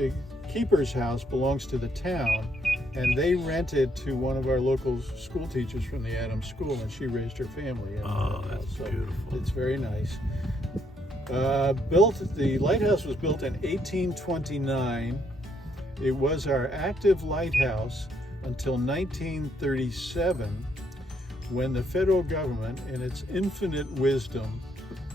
the keeper's house belongs to the town, and they rented to one of our local school teachers from the Adams School, and she raised her family in Oh, that that's house. So beautiful. it's very nice. The lighthouse was built in 1829. It was our active lighthouse until 1937, when the federal government, in its infinite wisdom,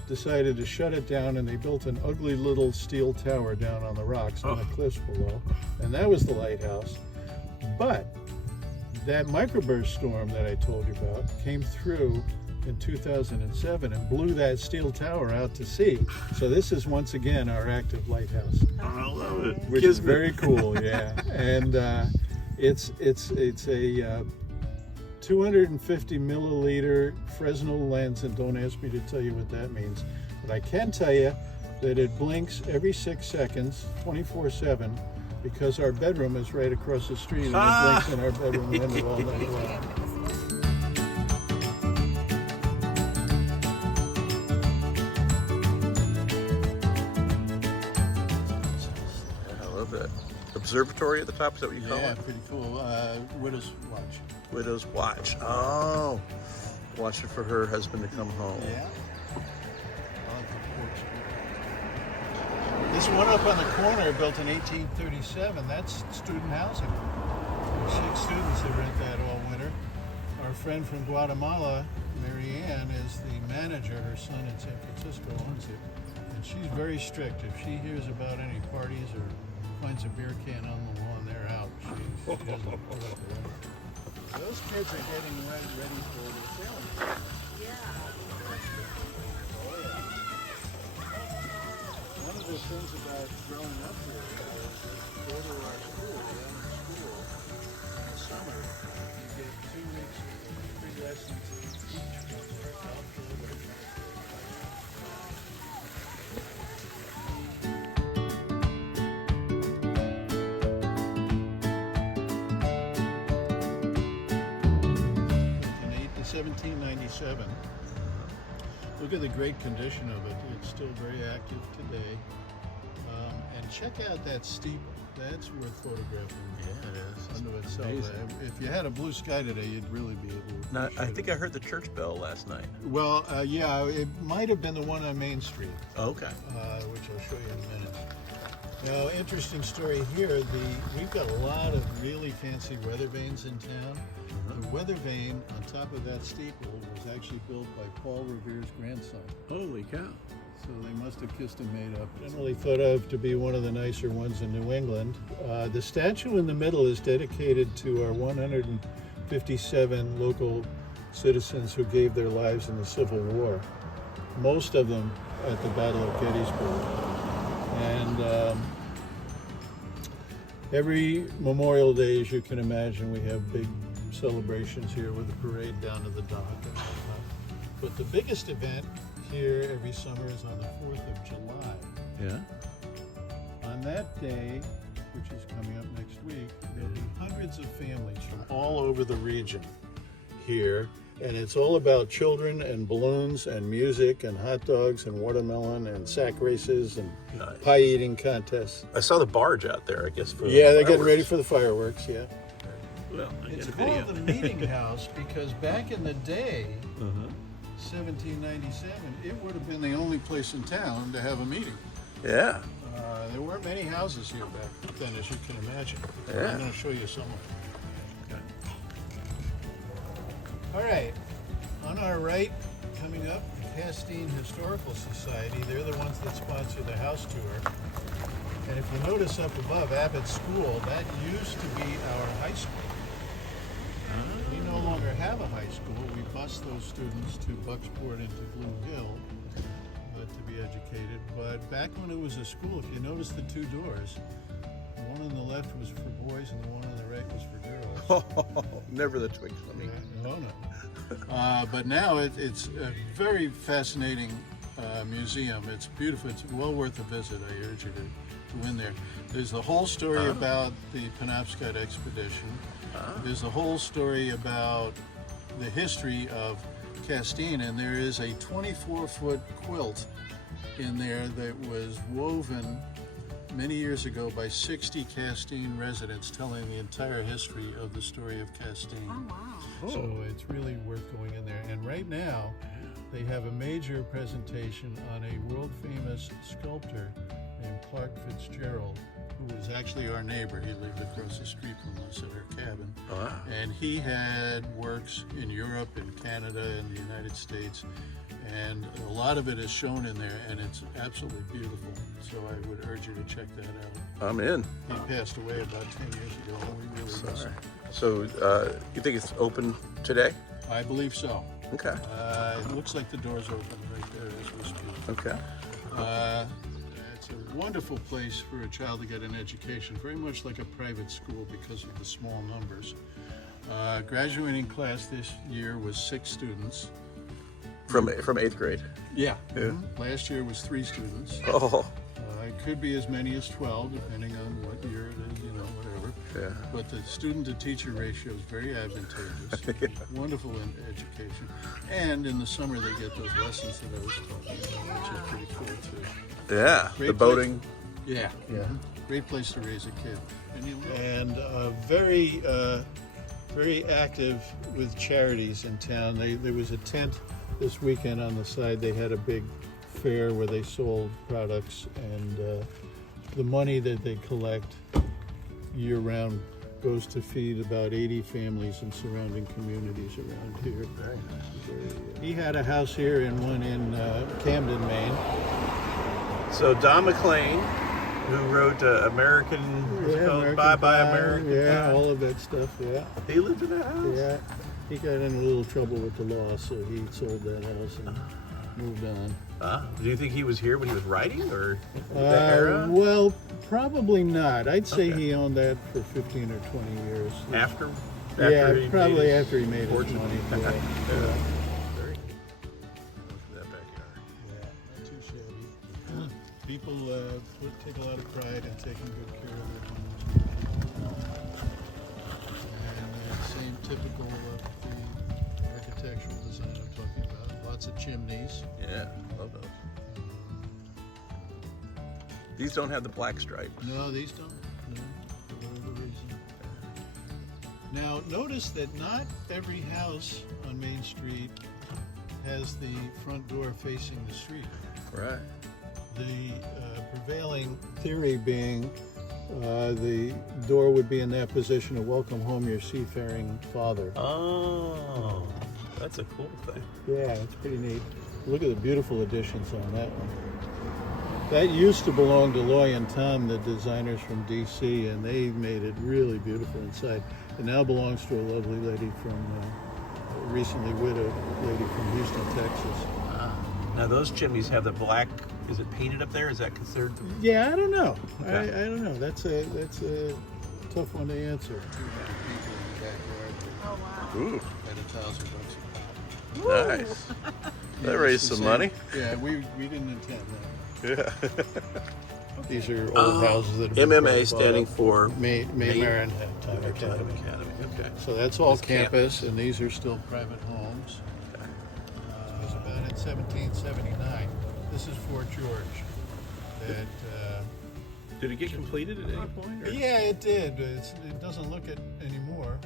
decided to shut it down, and they built an ugly little steel tower down on the rocks on the cliffs below, and that was the lighthouse. But that microburst storm that I told you about came through in 2007 and blew that steel tower out to sea. So this is once again our active lighthouse, I love it. which is very cool. Yeah, and it's a 250 milliliter Fresnel lens, and don't ask me to tell you what that means, but I can tell you that it blinks every 6 seconds, 24/7, because our bedroom is right across the street, and it blinks in our bedroom window all night long. I love that. Observatory at the top, is that what you call Yeah, it? pretty cool. Widow's Watch. Widow's Watch. Oh, watch it for her husband to come home. Yeah. I like the porch. This one up on the corner, built in 1837, that's student housing. 6 students that rent that all winter. Our friend from Guatemala, Mary Ann, is the manager. Her son in San Francisco owns it. And she's very strict. If she hears about any parties or finds a beer can on the lawn, they're out. She doesn't put up a window. Those kids are getting ready for the sailing. One of the things about growing up here is if you go to our school, the Adams School, in the summer, you get 2 weeks of free lessons each from our outfield. In 1797. Look at the great condition of it. It's still very active today. And check out that steeple. That's worth photographing. Yeah, it is. Unto itself. Amazing. If you had a blue sky today, you'd really be able to. Now, I appreciate think it. I heard the church bell last night. Well, yeah, it might have been the one on Main Street, Okay. which I'll show you in a minute. Now, interesting story here. We've got a lot of really fancy weather vanes in town. The weather vane on top of that steeple was actually built by Paul Revere's grandson. Holy cow. So they must have kissed and made up. Generally thought of to be one of the nicer ones in New England. The statue in the middle is dedicated to our 157 local citizens who gave their lives in the Civil War. Most of them at the Battle of Gettysburg. And every Memorial Day, as you can imagine, we have big celebrations here with a parade down to the dock and whatnot. But the biggest event here every summer is on the 4th of July. Yeah. On that day, which is coming up next week, there'll be hundreds of families from all over the region here. And it's all about children and balloons and music and hot dogs and watermelon and sack races and Nice. pie eating contests. I saw the barge out there, I guess. For Yeah, they're getting fireworks. ready for the fireworks, yeah. Well, I It's get a video. called the Meeting House because back in the day, Uh-huh. 1797, it would have been the only place in town to have a meeting. Yeah. There weren't many houses here back then, as you can imagine. Yeah. I'm going to show you some of them. Okay. All right, on our right, coming up, Castine Historical Society. They're the ones that sponsor the house tour. And if you notice up above, Abbott School, that used to be our high school. We no longer have a high school. We bus those students to Bucksport and to Blue Hill to be educated. But back when it was a school, if you notice the 2 doors, the one on the left was for boys and the one on the right was for girls. Never the twigs. Let me. No. But now it's a very fascinating museum. It's beautiful. It's well worth a visit. I urge you to go in there. There's the whole story about the Penobscot expedition. There's a whole story about the history of Castine, and there is a 24-foot quilt in there that was woven many years ago by 60 Castine residents telling the entire history of the story of Castine. Oh, wow. So it's really worth going in there. And right now, they have a major presentation on a world-famous sculptor named Clark Fitzgerald, who was actually our neighbor. He lived across the street from us at our cabin. Wow. And he had works in Europe, in Canada, and the United States. And a lot of it is shown in there, and it's absolutely beautiful. So I would urge you to check that out. I'm in. He passed away about 10 years ago, and we really miss him. So you think it's open today? I believe so. Okay. It looks like the door's open right there as we speak. Okay. It's a wonderful place for a child to get an education, very much like a private school because of the small numbers. Graduating class this year was 6 students. From 8th grade. Yeah. Yeah. Mhm. Last year was 3 students. Oh. It could be as many as 12, depending on what year it is, whatever. Yeah. But the student-to-teacher ratio is very advantageous. Wonderful education. And in the summer, they get those lessons that I was talking about, which are pretty cool, too. Yeah. Great the boating. Yeah. Yeah. Mhm. Great place to raise a kid. And very, very active with charities in town. There was a tent this weekend on the side. They had a big fair where they sold products, and the money that they collect year-round goes to feed about 80 families in surrounding communities around here. Very nice. He had a house here and one in Camden, Maine. So Don McLean, who wrote American, American Bye Bye Pie, American yeah, Pie. all of that stuff, yeah. He lived in that house? Yeah, he got in a little trouble with the law, so he sold that house and moved on. Do you think he was here when he was writing, or that era? Well, probably not. I'd say he owned that for 15 or 20 years. After Yeah, he probably made his after he made his fortune? money. Yeah. Yeah. Very good. Look at that backyard. Yeah, not too shabby. People take a lot of pride in taking good care of their homes. And same typical of the architectural design I'm talking about. Lots of chimneys. Yeah, love those. These don't have the black stripe. No, these don't. No, for whatever reason. Now, notice that not every house on Main Street has the front door facing the street. Right. The prevailing theory being the door would be in that position to welcome home your seafaring father. Oh, that's a cool thing. Yeah, it's pretty neat. Look at the beautiful additions on that one. That used to belong to Loy and Tom, the designers from DC, and they made it really beautiful inside. It now belongs to a lovely lady from, a recently widowed lady from Houston, Texas. Now those chimneys have the black. Is it painted up there? Is that considered? Yeah, I don't know. Okay. I don't know. That's a tough one to answer. Oh, wow. Ooh, At $1,000 a pop. nice. That raised some money. Yeah, we didn't intend that. Yeah. These are old houses that have been MMA bought standing up. for Maine Maritime Maritime Academy. Academy. Okay. So that's all That's campus, and these are still private homes. It was about in 1779. This is Fort George. That Did it get completed at any point? Or? yeah, it did. It doesn't look it anymore.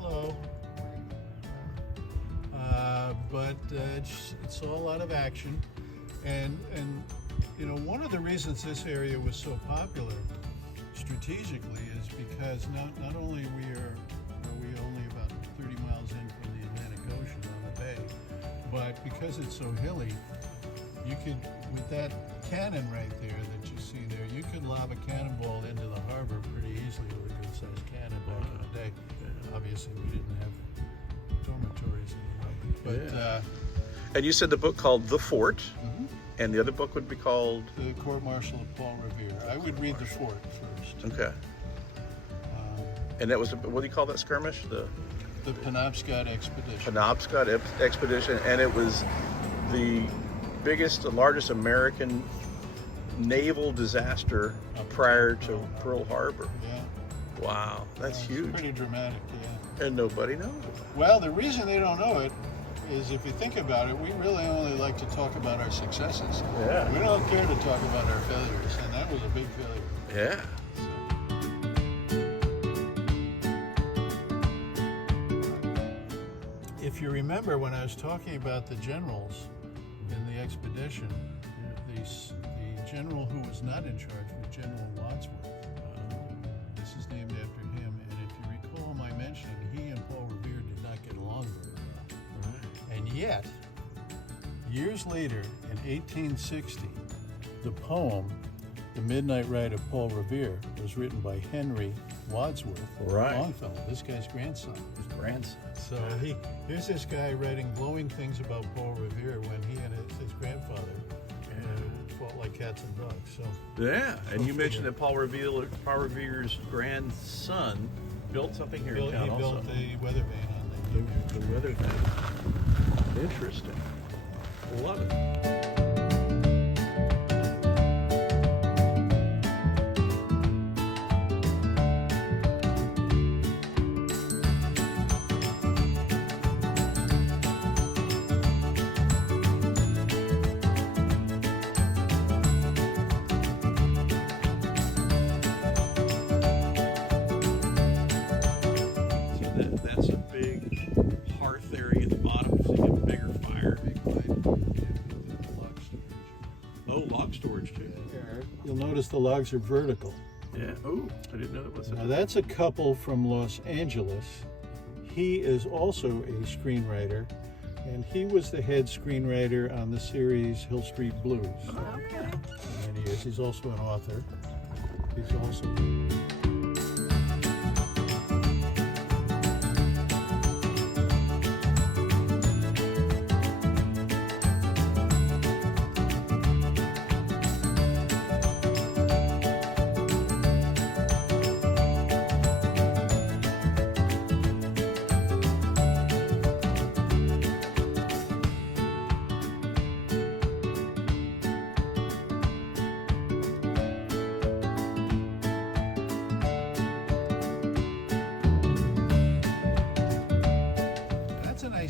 Hello. But it saw a lot of action, and one of the reasons this area was so popular strategically is because not only are we only about 30 miles in from the Atlantic Ocean on the bay, but because it's so hilly, you could, with that cannon right there that you see there, you could lob a cannonball into the harbor pretty easily with a good-sized cannon back in the day. Obviously, we didn't have dormitories anyway. But And you said the book called The Fort, and the other book would be called? the Court Martial of Paul Revere. I would read The Fort first. Okay. And that was, what do you call that skirmish? The Penobscot Expedition. Penobscot Expedition, and it was the biggest, the largest American naval disaster prior to Pearl Harbor. Yeah. Wow, that's It's huge. pretty dramatic, yeah. And nobody knows about Well, the reason they don't know it is if you think about it, we really only like to talk about our successes. Yeah. We don't care to talk about our failures, and that was a big failure. Yeah. If you remember when I was talking about the generals in the expedition, the general who was not in charge was General Wadsworth. This is named after him, and if you recall my mentioning, he and Paul Revere did not get along very well. And yet, years later, in 1860, the poem, The Midnight Ride of Paul Revere, was written by Henry Wadsworth Longfellow, this guy's grandson. His grandson. So here's this guy writing glowing things about Paul Revere when he and his grandfather fought like cats and dogs. So yeah, and you mentioned that Paul Revere's grandson built something here in town also. He built the weather vane on the weather vane. Interesting. Love it. That's a big hearth area at the bottom, so you get a bigger fire. Oh, log storage too. You'll notice the logs are vertical. Yeah. Oh, I didn't know that was. Now that's a couple from Los Angeles. He is also a screenwriter, and he was the head screenwriter on the series Hill Street Blues. Oh, okay. For many years. He's also an author. He's also.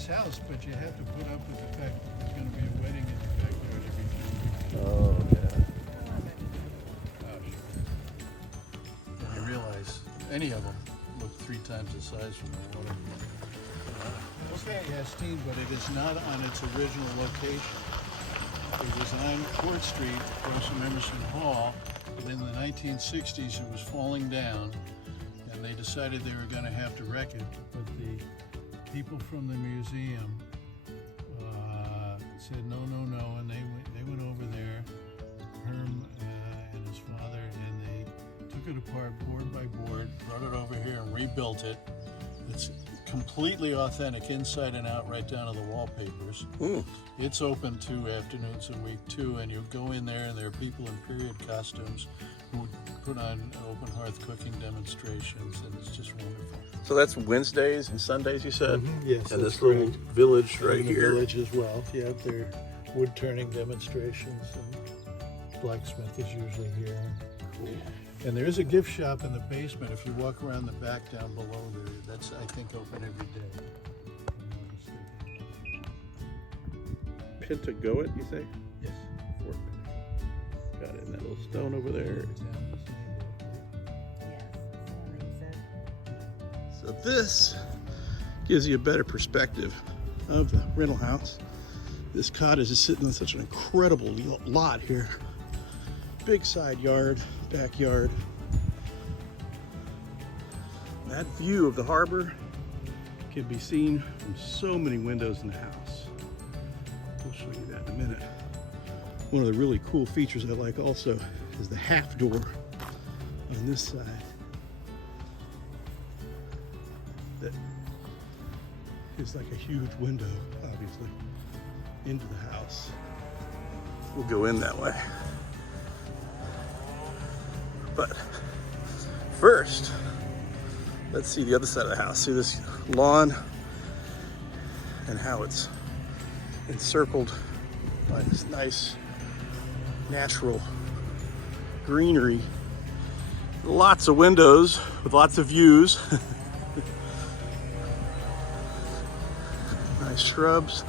House, but you have to put up with the fact that there's going to be a wedding in your backyard every 2 weeks. Oh, yeah. And you realize any of them look 3 times the size from the water. Okay, Castine, but it is not on its original location. It was on Court Street across from Emerson Hall, but in the 1960s it was falling down, and they decided they were going to have to wreck it. But the people from the museum said no, and they went over there, Herm and his father, and they took it apart board by board, brought it over here and rebuilt it. It's completely authentic inside and out, right down to the wallpapers. It's open 2 afternoons a week too, and you go in there and there are people in period costumes who put on open hearth cooking demonstrations, and it's just wonderful. So that's Wednesdays and Sundays, you said? Yes, and that's this little correct. village right in the here. village as well. Yeah, their wood turning demonstrations, and blacksmith is usually here. Cool. And there is a gift shop in the basement. If you walk around the back down below there, that's I think open every day. Penobscot, you say? Yes. Fort Penobscot. Got it in that little stone over there. So this gives you a better perspective of the rental house. This cottage is sitting on such an incredible lot here. Big side yard, backyard. That view of the harbor can be seen from so many windows in the house. We'll show you that in a minute. One of the really cool features I like also is the half door on this side. That is like a huge window, obviously, into the house. We'll go in that way. But first, let's see the other side of the house. See this lawn and how it's encircled by this nice natural greenery. Lots of windows with lots of views. Nice shrubs.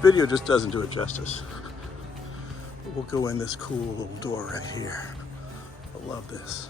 Video just doesn't do it justice. But we'll go in this cool little door right here. I love this.